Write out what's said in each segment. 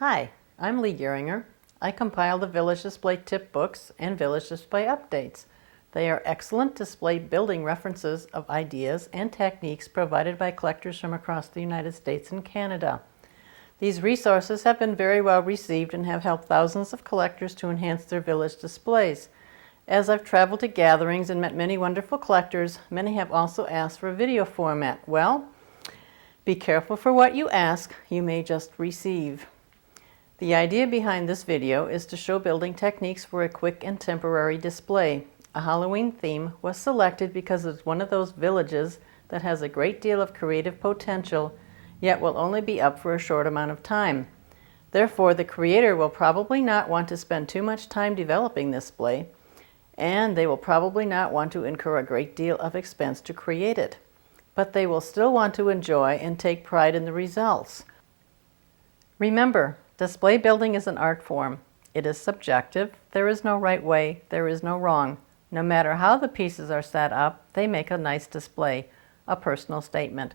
Hi, I'm Lee Geringer. I compile the Village Display Tip Books and Village Display Updates. They are excellent display building references of ideas and techniques provided by collectors from across the United States and Canada. These resources have been very well received and have helped thousands of collectors to enhance their village displays. As I've traveled to gatherings and met many wonderful collectors, many have also asked for a video format. Well, be careful for what you ask, you may just receive. The idea behind this video is to show building techniques for a quick and temporary display. A Halloween theme was selected because it's one of those villages that has a great deal of creative potential, yet will only be up for a short amount of time. Therefore, the creator will probably not want to spend too much time developing this display, and they will probably not want to incur a great deal of expense to create it. But they will still want to enjoy and take pride in the results. Remember, display building is an art form. It is subjective. There is no right way. There is no wrong. No matter how the pieces are set up, they make a nice display, a personal statement.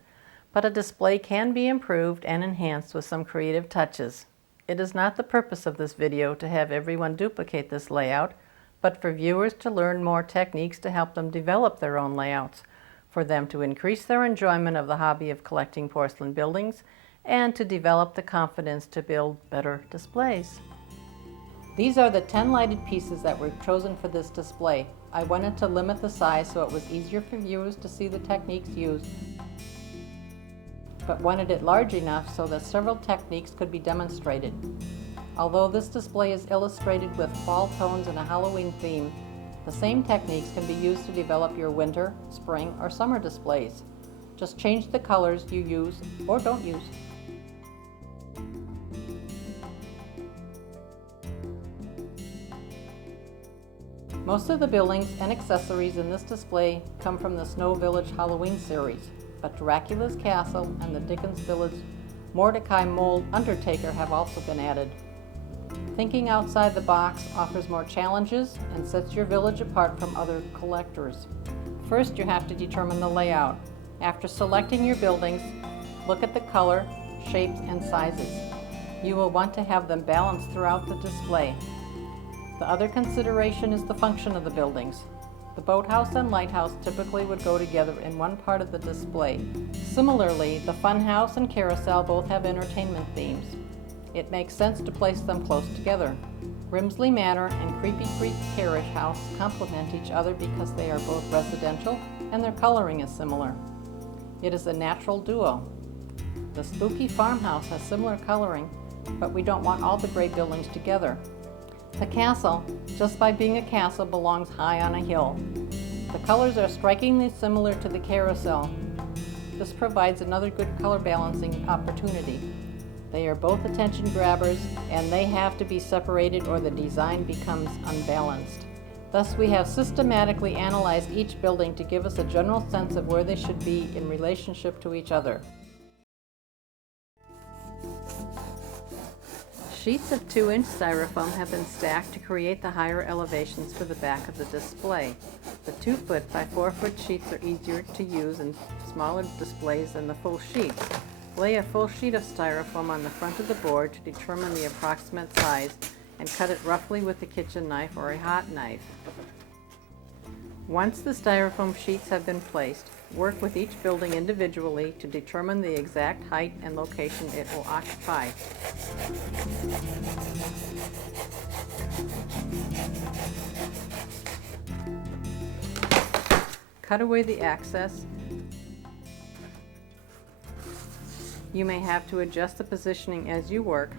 But a display can be improved and enhanced with some creative touches. It is not the purpose of this video to have everyone duplicate this layout, but for viewers to learn more techniques to help them develop their own layouts, for them to increase their enjoyment of the hobby of collecting porcelain buildings, and to develop the confidence to build better displays. These are the 10 lighted pieces that were chosen for this display. I wanted to limit the size so it was easier for viewers to see the techniques used, but wanted it large enough so that several techniques could be demonstrated. Although this display is illustrated with fall tones and a Halloween theme, the same techniques can be used to develop your winter, spring, or summer displays. Just change the colors you use or don't use. Most of the buildings and accessories in this display come from the Snow Village Halloween series, but Dracula's Castle and the Dickens Village Mordecai Mold Undertaker have also been added. Thinking outside the box offers more challenges and sets your village apart from other collectors. First, you have to determine the layout. After selecting your buildings, look at the color, shapes, and sizes. You will want to have them balanced throughout the display. The other consideration is the function of the buildings. The boathouse and lighthouse typically would go together in one part of the display. Similarly, the funhouse and carousel both have entertainment themes. It makes sense to place them close together. Grimsley Manor and Creepy Creek Carriage House complement each other because they are both residential and their coloring is similar. It is a natural duo. The Spooky Farmhouse has similar coloring, but we don't want all the great buildings together. The castle, just by being a castle, belongs high on a hill. The colors are strikingly similar to the carousel. This provides another good color balancing opportunity. They are both attention grabbers, and they have to be separated or the design becomes unbalanced. Thus, we have systematically analyzed each building to give us a general sense of where they should be in relationship to each other. Sheets of 2-inch styrofoam have been stacked to create the higher elevations for the back of the display. The 2-foot by 4-foot sheets are easier to use in smaller displays than the full sheets. Lay a full sheet of styrofoam on the front of the board to determine the approximate size and cut it roughly with a kitchen knife or a hot knife. Once the styrofoam sheets have been placed, work with each building individually to determine the exact height and location it will occupy. Cut away the excess. You may have to adjust the positioning as you work.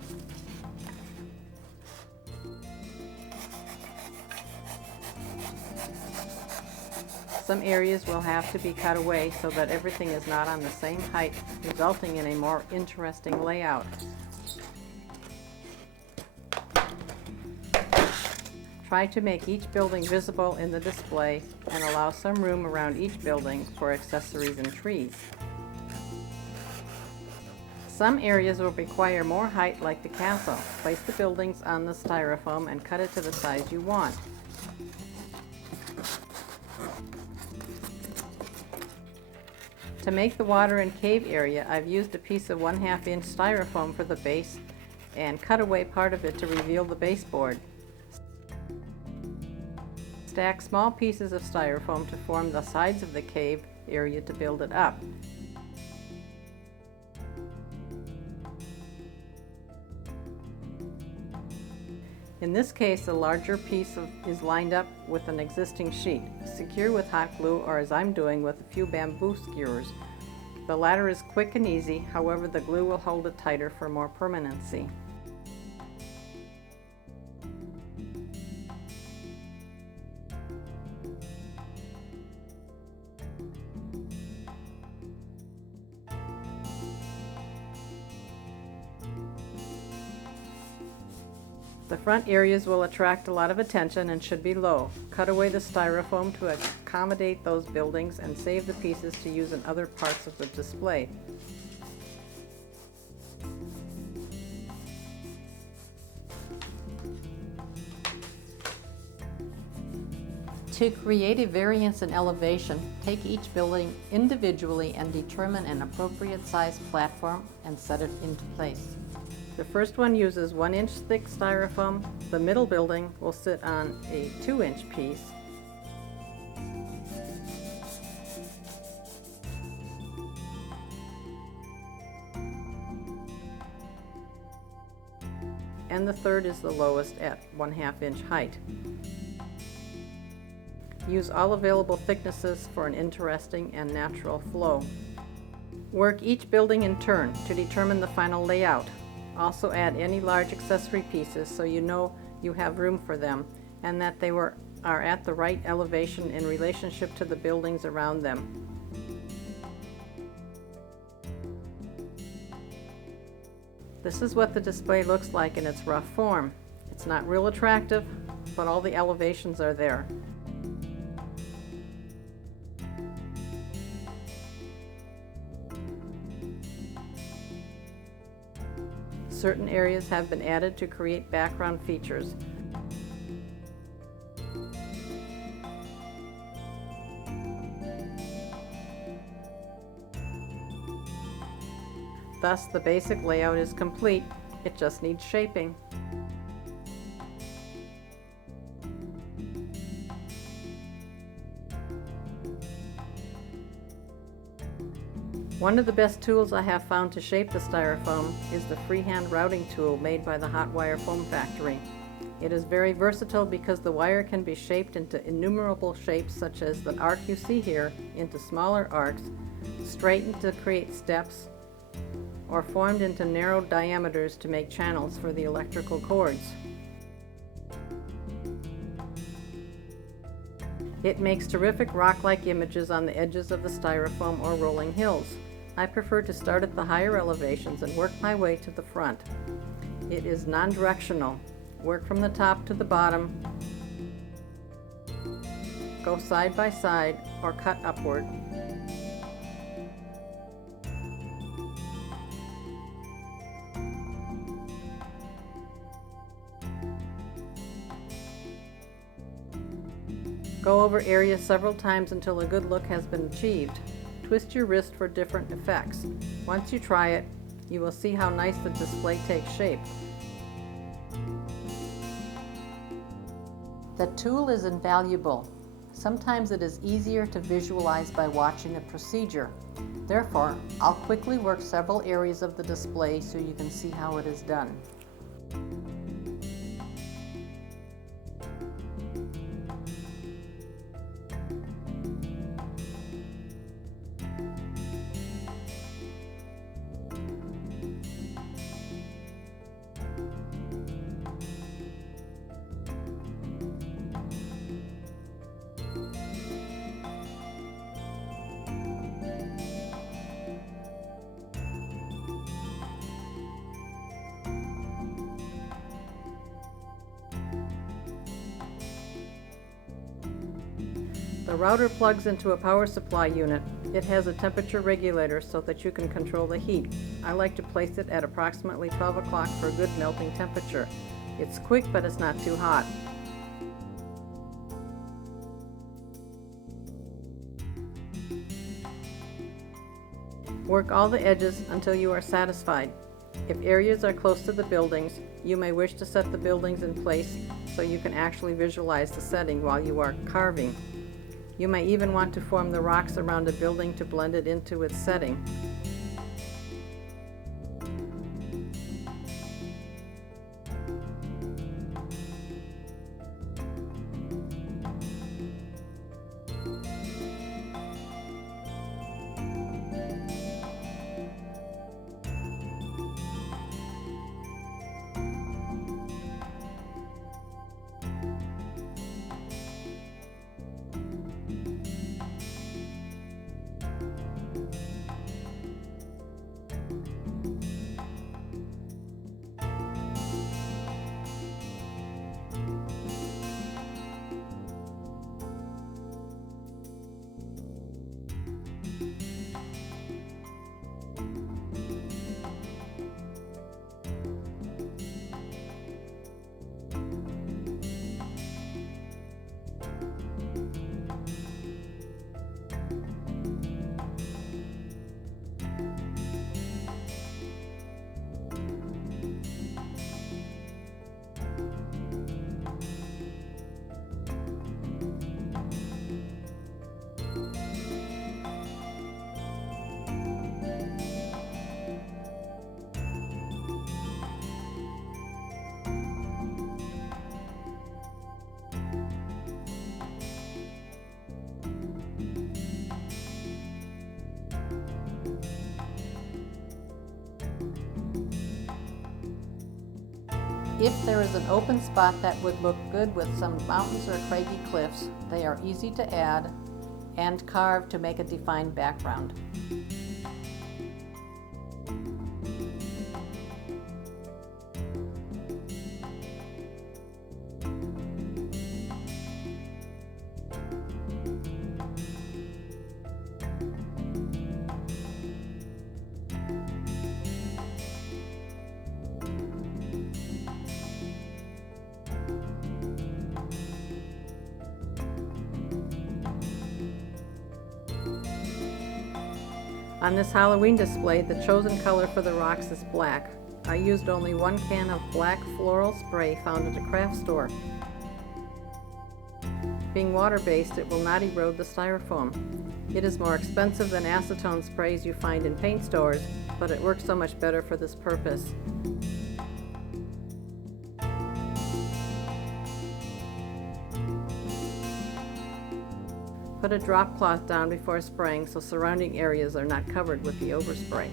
Some areas will have to be cut away so that everything is not on the same height, resulting in a more interesting layout. Try to make each building visible in the display and allow some room around each building for accessories and trees. Some areas will require more height, like the castle. Place the buildings on the styrofoam and cut it to the size you want. To make the water and cave area, I've used a piece of 1/2 inch styrofoam for the base and cut away part of it to reveal the baseboard. Stack small pieces of styrofoam to form the sides of the cave area to build it up. In this case, a larger piece is lined up with an existing sheet. Secure with hot glue, or as I'm doing, with a few bamboo skewers. The latter is quick and easy, however the glue will hold it tighter for more permanency. The front areas will attract a lot of attention and should be low. Cut away the styrofoam to accommodate those buildings and save the pieces to use in other parts of the display. To create a variance in elevation, take each building individually and determine an appropriate size platform and set it into place. The first one uses 1-inch thick styrofoam. The middle building will sit on a 2-inch piece. And the third is the lowest at 1/2 inch height. Use all available thicknesses for an interesting and natural flow. Work each building in turn to determine the final layout. Also add any large accessory pieces so you know you have room for them and that they are at the right elevation in relationship to the buildings around them. This is what the display looks like in its rough form. It's not real attractive, but all the elevations are there. Certain areas have been added to create background features. Thus, the basic layout is complete. It just needs shaping. One of the best tools I have found to shape the styrofoam is the freehand routing tool made by the Hot Wire Foam Factory. It is very versatile because the wire can be shaped into innumerable shapes, such as the arc you see here into smaller arcs, straightened to create steps, or formed into narrow diameters to make channels for the electrical cords. It makes terrific rock-like images on the edges of the styrofoam or rolling hills. I prefer to start at the higher elevations and work my way to the front. It is non-directional. Work from the top to the bottom, go side by side, or cut upward. Go over areas several times until a good look has been achieved. Twist your wrist for different effects. Once you try it, you will see how nice the display takes shape. The tool is invaluable. Sometimes it is easier to visualize by watching a procedure. Therefore, I'll quickly work several areas of the display so you can see how it is done. The router plugs into a power supply unit. It has a temperature regulator so that you can control the heat. I like to place it at approximately 12 o'clock for a good melting temperature. It's quick, but it's not too hot. Work all the edges until you are satisfied. If areas are close to the buildings, you may wish to set the buildings in place so you can actually visualize the setting while you are carving. You may even want to form the rocks around a building to blend it into its setting. If there is an open spot that would look good with some mountains or craggy cliffs, they are easy to add and carve to make a defined background. On this Halloween display, the chosen color for the rocks is black. I used only 1 can of black floral spray found at a craft store. Being water-based, it will not erode the styrofoam. It is more expensive than acetone sprays you find in paint stores, but it works so much better for this purpose. Put a drop cloth down before spraying so surrounding areas are not covered with the overspray.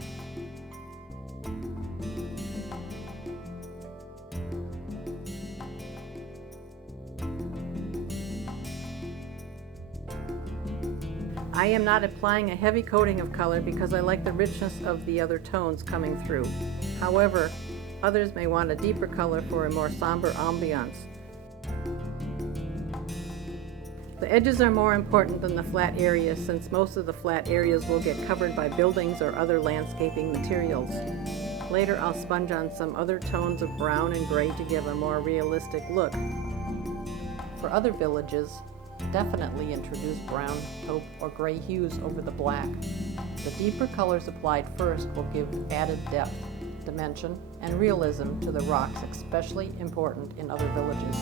I am not applying a heavy coating of color because I like the richness of the other tones coming through. However, others may want a deeper color for a more somber ambiance. The edges are more important than the flat areas since most of the flat areas will get covered by buildings or other landscaping materials. Later I'll sponge on some other tones of brown and gray to give a more realistic look. For other villages, definitely introduce brown, taupe, or gray hues over the black. The deeper colors applied first will give added depth, dimension, and realism to the rocks, especially important in other villages.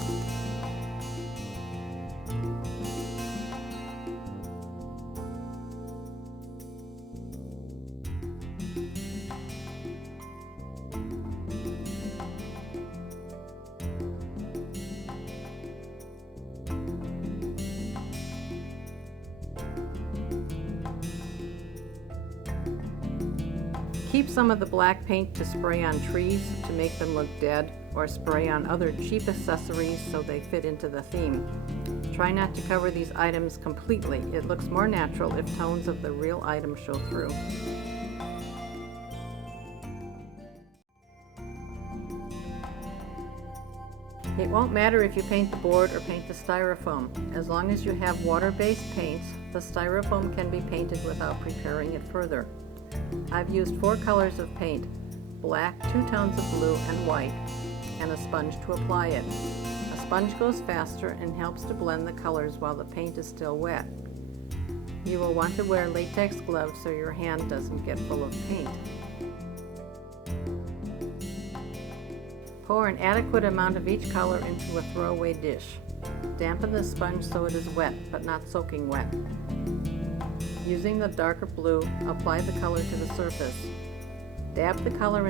Keep some of the black paint to spray on trees to make them look dead, or spray on other cheap accessories so they fit into the theme. Try not to cover these items completely. It looks more natural if tones of the real item show through. It won't matter if you paint the board or paint the styrofoam. As long as you have water-based paints, the styrofoam can be painted without preparing it further. I've used 4 colors of paint, black, 2 tones of blue, and white, and a sponge to apply it. A sponge goes faster and helps to blend the colors while the paint is still wet. You will want to wear latex gloves so your hand doesn't get full of paint. Pour an adequate amount of each color into a throwaway dish. Dampen the sponge so it is wet, but not soaking wet. Using the darker blue, apply the color to the surface. Dab the color